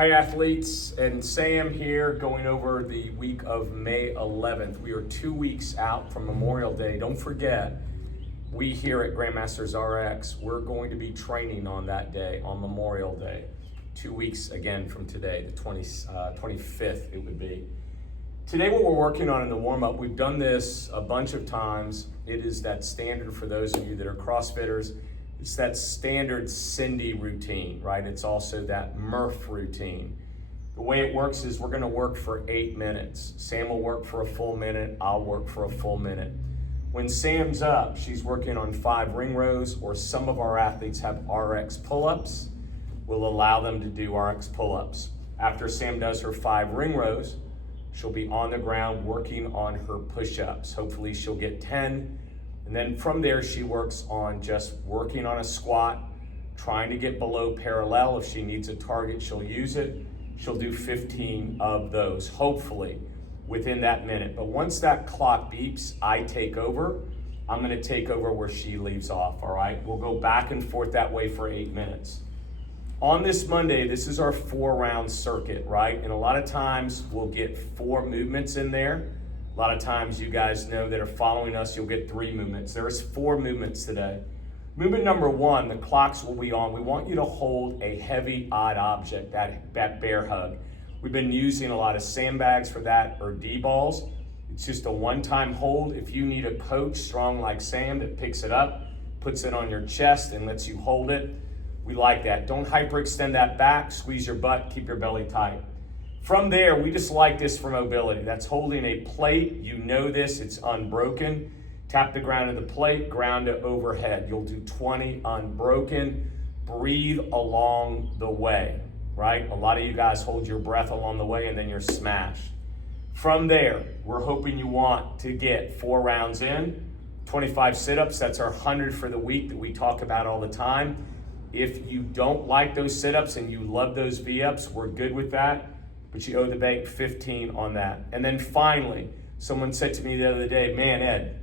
Hi athletes, and Sam here going over the week of May 11th. We are 2 weeks out from Memorial Day. Don't forget, we here at Grandmasters RX, we're going to be training on that day, on Memorial Day. 2 weeks again from today, the 25th it would be. Today what we're working on in the warm-up, we've done this a bunch of times. It is that standard for those of you that are CrossFitters. It's that standard Cindy routine, right? It's also that Murph routine. The way it works is we're gonna work for 8 minutes. Sam will work for a full minute, I'll work for a full minute. When Sam's up, she's working on 5 ring rows, or some of our athletes have RX pull-ups. We'll allow them to do RX pull-ups. After Sam does her 5 ring rows, she'll be on the ground working on her push-ups. Hopefully she'll get 10. And then from there, she works on just working on a squat, trying to get below parallel. If she needs a target, she'll use it. She'll do 15 of those, hopefully, within that minute. But once that clock beeps, I take over. I'm gonna take over where she leaves off, all right? We'll go back and forth that way for 8 minutes. On this Monday, this is our 4-round circuit, right? And a lot of times we'll get 4 movements in there. A lot of times you guys know that are following us, you'll get 3 movements. There's 4 movements today. Movement number 1, the clocks will be on. We want you to hold a heavy odd object, that bear hug. We've been using a lot of sandbags for that, or D-balls. It's just a one-time hold. If you need a coach strong like Sam that picks it up, puts it on your chest and lets you hold it, we like that. Don't hyperextend that back, squeeze your butt, keep your belly tight. From there, we just like this for mobility. That's holding a plate. You know this, it's unbroken. Tap the ground of the plate, ground to overhead. You'll do 20 unbroken. Breathe along the way, right? A lot of you guys hold your breath along the way and then you're smashed. From there, we're hoping you want to get 4 rounds in, 25 sit-ups. That's our 100 for the week that we talk about all the time. If you don't like those sit-ups and you love those V-ups, we're good with that, but you owe the bank 15 on that. And then finally, someone said to me the other day, man, Ed,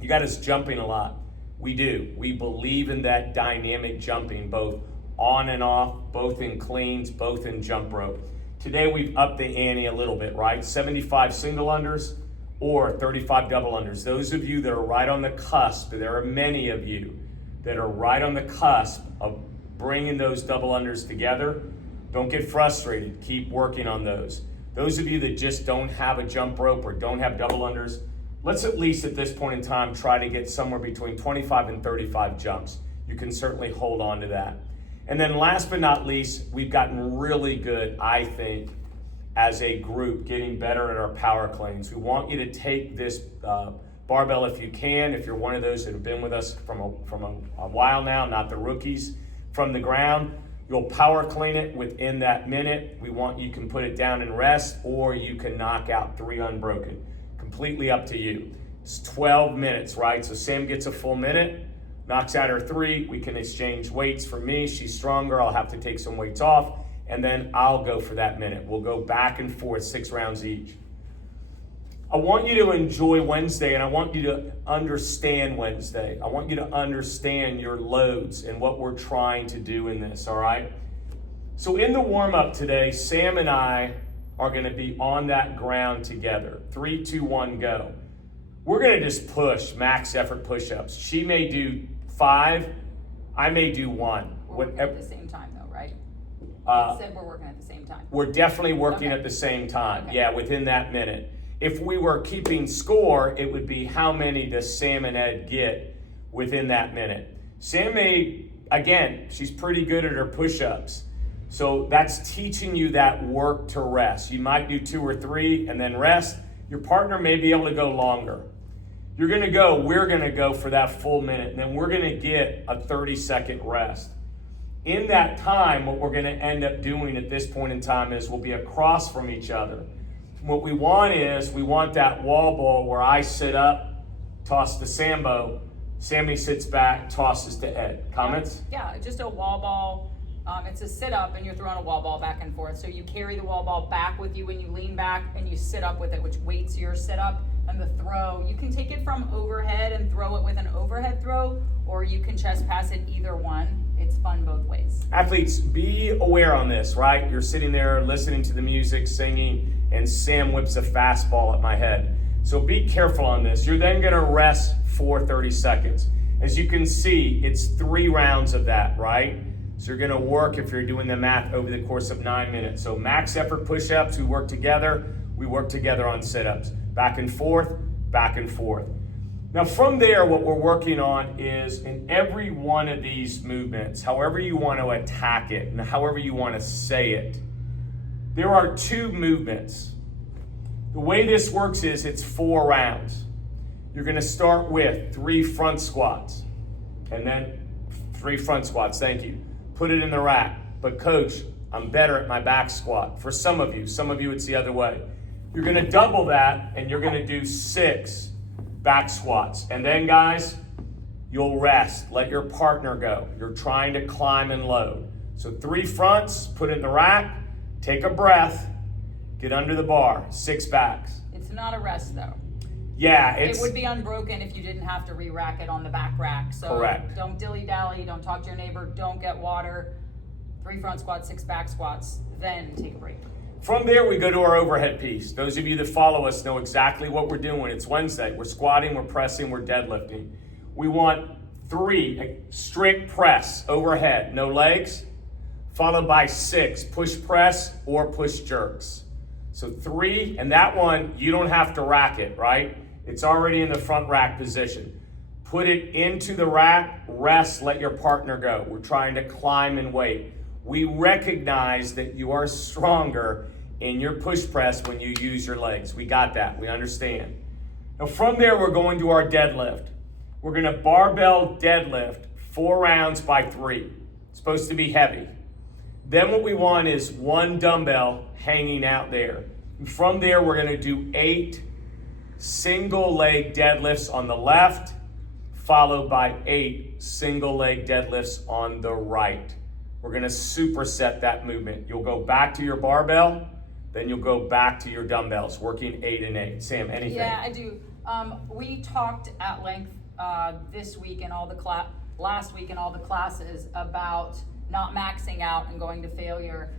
you got us jumping a lot. We do. We believe in that dynamic jumping, both on and off, both in cleans, both in jump rope. Today we've upped the ante a little bit, right? 75 single unders or 35 double unders. Those of you that are right on the cusp, there are many of you that are right on the cusp of bringing those double unders together. Don't get frustrated, keep working on those. Those of you that just don't have a jump rope or don't have double unders, let's at least at this point in time try to get somewhere between 25 and 35 jumps. You can certainly hold on to that. And then last but not least, we've gotten really good, I think, as a group, getting better at our power cleans. We want you to take this barbell if you can, if you're one of those that have been with us from a while now, not the rookies, from the ground. You'll power clean it within that minute. You can put it down and rest, or you can knock out 3 unbroken. Completely up to you. It's 12 minutes, right? So Sam gets a full minute, knocks out her 3. We can exchange weights. For me, she's stronger. I'll have to take some weights off, and then I'll go for that minute. We'll go back and forth, 6 rounds each. I want you to enjoy Wednesday, and I want you to understand Wednesday. I want you to understand your loads and what we're trying to do in this, all right? So in the warm-up today, Sam and I are gonna be on that ground together. 3, 2, 1, go. We're gonna just push, max effort push-ups. She may do 5, I may do 1. We're working at the same time though, right? You said we're working at the same time. We're definitely working at the same time, yeah, within that minute. If we were keeping score, it would be how many does Sam and Ed get within that minute. Sam may, again, she's pretty good at her push-ups. So that's teaching you that work to rest. You might do 2 or 3 and then rest. Your partner may be able to go longer. We're gonna go for that full minute, and then we're gonna get a 30-second rest. In that time, what we're gonna end up doing at this point in time is we'll be across from each other. What we want that wall ball where I sit up, toss to Sambo, Sammy sits back, tosses to Ed. Comments? Yeah, just a wall ball. It's a sit up and you're throwing a wall ball back and forth. So you carry the wall ball back with you when you lean back and you sit up with it, which weights your sit up. And the throw, you can take it from overhead and throw it with an overhead throw, or you can chest pass it, either one. it's fun both ways. Athletes, be aware on this, right? You're sitting there listening to the music, singing, and Sam whips a fastball at my head. So be careful on this. You're then gonna rest for 30 seconds. As you can see, it's 3 rounds of that, right? So you're gonna work, if you're doing the math, over the course of 9 minutes. So max effort push-ups, we work together on sit-ups. Back and forth, back and forth. Now from there, what we're working on is in every one of these movements, however you want to attack it and however you want to say it, there are 2 movements. The way this works is it's 4 rounds. You're going to start with 3 front squats and then 3 front squats, thank you. Put it in the rack. But coach, I'm better at my back squat. For some of you it's the other way. You're going to double that and you're going to do 6 back squats. And then guys, you'll rest. Let your partner go. You're trying to climb and load. So 3 fronts, put it in the rack, take a breath, get under the bar, 6 backs. It's not a rest though. Yeah, it would be unbroken if you didn't have to re-rack it on the back rack. So correct. Don't dilly-dally, don't talk to your neighbor, don't get water. 3 front squats, 6 back squats, then take a break. From there, we go to our overhead piece. Those of you that follow us know exactly what we're doing. It's Wednesday. We're squatting, we're pressing, we're deadlifting. We want 3 strict press overhead, no legs, followed by 6 push press or push jerks. So 3, and that one, you don't have to rack it, right? It's already in the front rack position. Put it into the rack, rest, let your partner go. We're trying to climb and weight. We recognize that you are stronger in your push press when you use your legs. We got that, we understand. Now from there, we're going to our deadlift. We're gonna barbell deadlift 4 rounds by 3. It's supposed to be heavy. Then what we want is 1 dumbbell hanging out there. And from there, we're gonna do 8 single leg deadlifts on the left, followed by 8 single leg deadlifts on the right. We're gonna superset that movement. You'll go back to your barbell, then you'll go back to your dumbbells, working 8 and 8. Sam, anything? Yeah, I do. We talked at length this week and last week in all the classes about not maxing out and going to failure.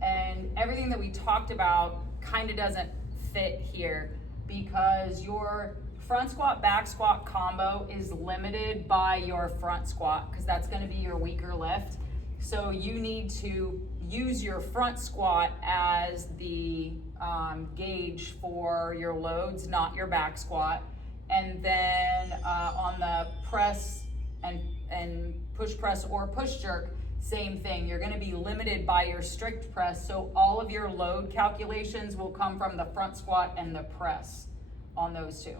And everything that we talked about kind of doesn't fit here because your front squat, back squat combo is limited by your front squat because that's going to be your weaker lift. So you need to use your front squat as the gauge for your loads, not your back squat. And then on the press and push press or push jerk, same thing. You're going to be limited by your strict press. So all of your load calculations will come from the front squat and the press on those 2.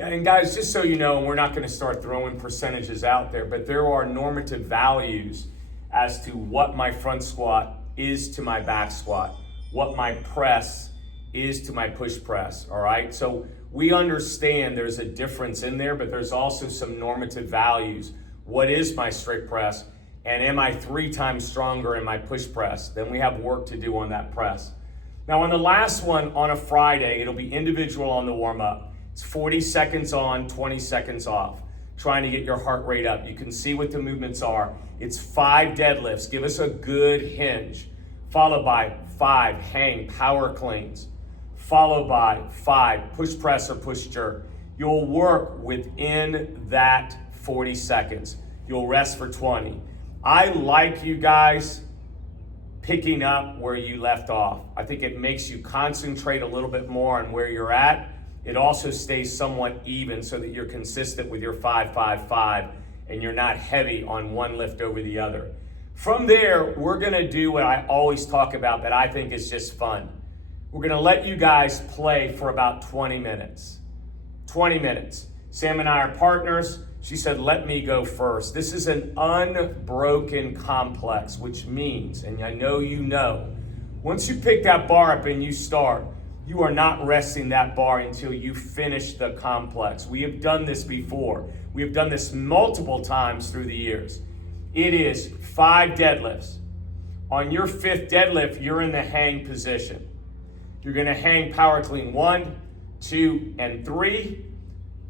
Yeah, and guys, just so you know, we're not going to start throwing percentages out there, but there are normative values as to what my front squat is to my back squat, what my press is to my push press, all right? So we understand there's a difference in there, but there's also some normative values. What is my strict press? And am I 3 times stronger in my push press? Then we have work to do on that press. Now on the last one on a Friday, it'll be individual on the warm up. It's 40 seconds on, 20 seconds off, trying to get your heart rate up. You can see what the movements are. It's 5 deadlifts. Give us a good hinge, followed by 5 hang power cleans, followed by 5 push press or push jerk. You'll work within that 40 seconds. You'll rest for 20. I like you guys picking up where you left off. I think it makes you concentrate a little bit more on where you're at. It also stays somewhat even so that you're consistent with your 5-5-5 and you're not heavy on one lift over the other. From there, we're gonna do what I always talk about that I think is just fun. We're gonna let you guys play for about 20 minutes. 20 minutes. Sam and I are partners. She said, let me go first. This is an unbroken complex, which means, and I know you know, once you pick that bar up and you start, you are not resting that bar until you finish the complex. We have done this before. We have done this multiple times through the years. It is 5 deadlifts. On your 5th deadlift, you're in the hang position. You're gonna hang power clean 1, 2, and 3.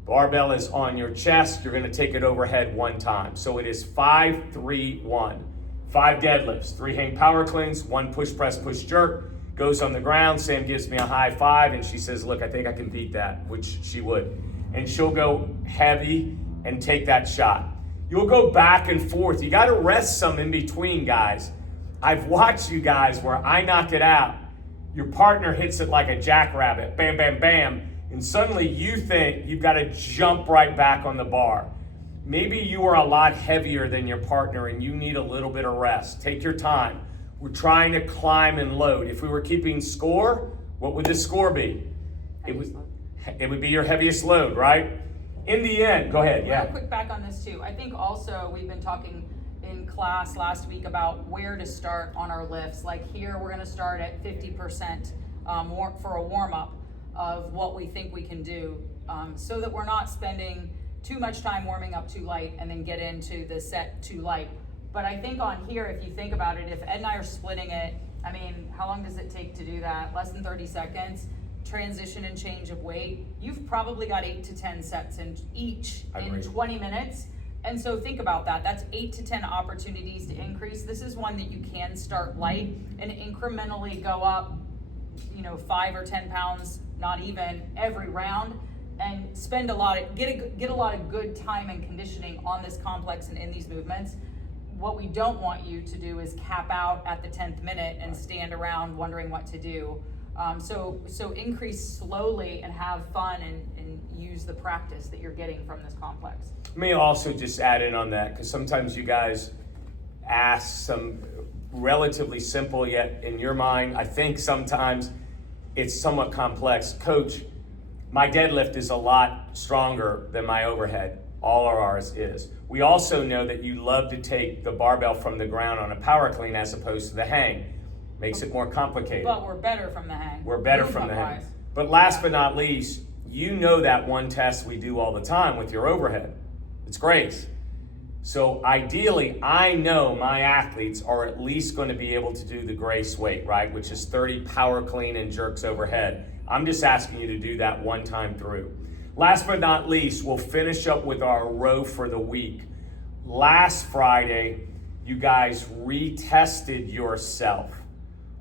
Barbell is on your chest. You're gonna take it overhead 1 time. So it is 5, 3, 1. 5 deadlifts, 3 hang power cleans, 1 push press, push jerk. Goes on the ground. Sam gives me a high five and she says, look, I think I can beat that, which she would. And she'll go heavy and take that shot. You'll go back and forth. You gotta rest some in between, guys. I've watched you guys where I knock it out. Your partner hits it like a jackrabbit, bam, bam, bam. And suddenly you think you've gotta jump right back on the bar. Maybe you are a lot heavier than your partner and you need a little bit of rest. Take your time. We're trying to climb and load. If we were keeping score, what would the score be? It would be your heaviest load, right? In the end, go ahead, yeah. Real quick back on this too. I think also we've been talking in class last week about where to start on our lifts. Like here, we're gonna start at 50% for a warm up of what we think we can do, so that we're not spending too much time warming up too light and then get into the set too light. But I think on here, if you think about it, if Ed and I are splitting it, I mean, how long does it take to do that? Less than 30 seconds. Transition and change of weight. You've probably got 8 to 10 sets in each in 20 minutes. And so think about that. That's 8 to 10 opportunities to increase. This is one that you can start light and incrementally go up, 5 or 10 pounds, not even every round, and spend get a lot of good time and conditioning on this complex and in these movements. What we don't want you to do is cap out at the 10th minute and stand around wondering what to do. So increase slowly and have fun and use the practice that you're getting from this complex. Let me also just add in on that, because sometimes you guys ask some relatively simple, yet in your mind, I think sometimes it's somewhat complex. Coach, my deadlift is a lot stronger than my overhead. All of ours is. We also know that you love to take the barbell from the ground on a power clean as opposed to the hang. Makes it more complicated. But we're better from the hang. We're better from the hang. But last but not least, you know that one test we do all the time with your overhead. It's grace. So ideally, I know my athletes are at least going to be able to do the grace weight, right? Which is 30 power clean and jerks overhead. I'm just asking you to do that one time through. Last but not least, we'll finish up with our row for the week. Last Friday, you guys retested yourself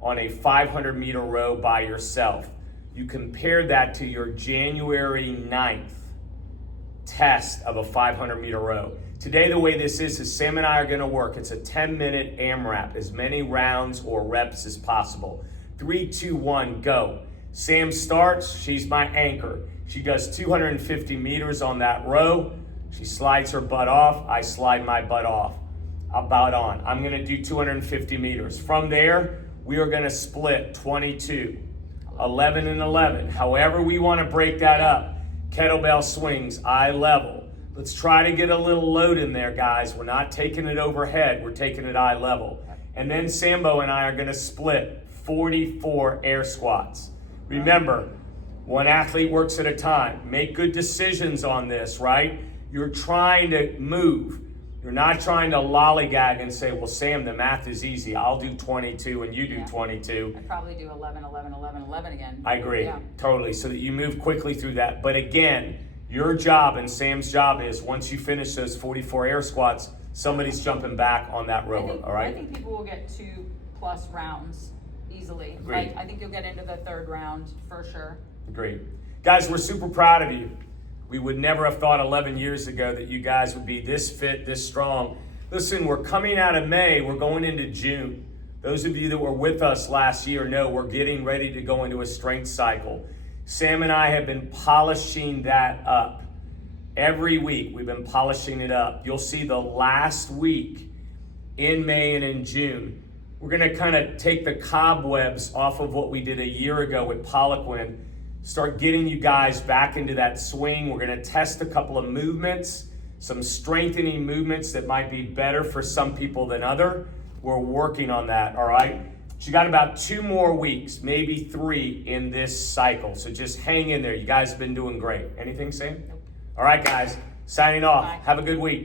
on a 500-meter row by yourself. You compared that to your January 9th test of a 500-meter row. Today, the way this is Sam and I are gonna work. It's a 10-minute AMRAP, as many rounds or reps as possible. 3, 2, 1, go. Sam starts, she's my anchor. She does 250 meters on that row. She slides her butt off, I slide my butt off, about on. I'm gonna do 250 meters. From there, we are gonna split 22, 11 and 11. However we wanna break that up. Kettlebell swings, eye level. Let's try to get a little load in there, guys. We're not taking it overhead, we're taking it eye level. And then Sambo and I are gonna split 44 air squats. Remember, one athlete works at a time. Make good decisions on this, right? You're trying to move. You're not trying to lollygag and say, well, Sam, the math is easy. I'll do 22 and you do 22. I'd probably do 11, 11, 11, 11 again. I agree, totally, so that you move quickly through that. But again, your job and Sam's job is once you finish those 44 air squats, somebody's jumping back on that rower, all right? I think people will get 2+ rounds easily. Agreed. I think you'll get into the 3rd round for sure. Great. Guys, we're super proud of you. We would never have thought 11 years ago that you guys would be this fit, this strong. Listen, we're coming out of May, we're going into June. Those of you that were with us last year know we're getting ready to go into a strength cycle. Sam and I have been polishing that up. Every week we've been polishing it up. You'll see the last week in May and in June, we're gonna kind of take the cobwebs off of what we did a year ago with Poliquin, start getting you guys back into that swing. We're gonna test a couple of movements, some strengthening movements that might be better for some people than other. We're working on that, all right? So you got about 2 more weeks, maybe 3 in this cycle. So just hang in there. You guys have been doing great. Anything, Sam? All right, guys, signing off. Bye. Have a good week.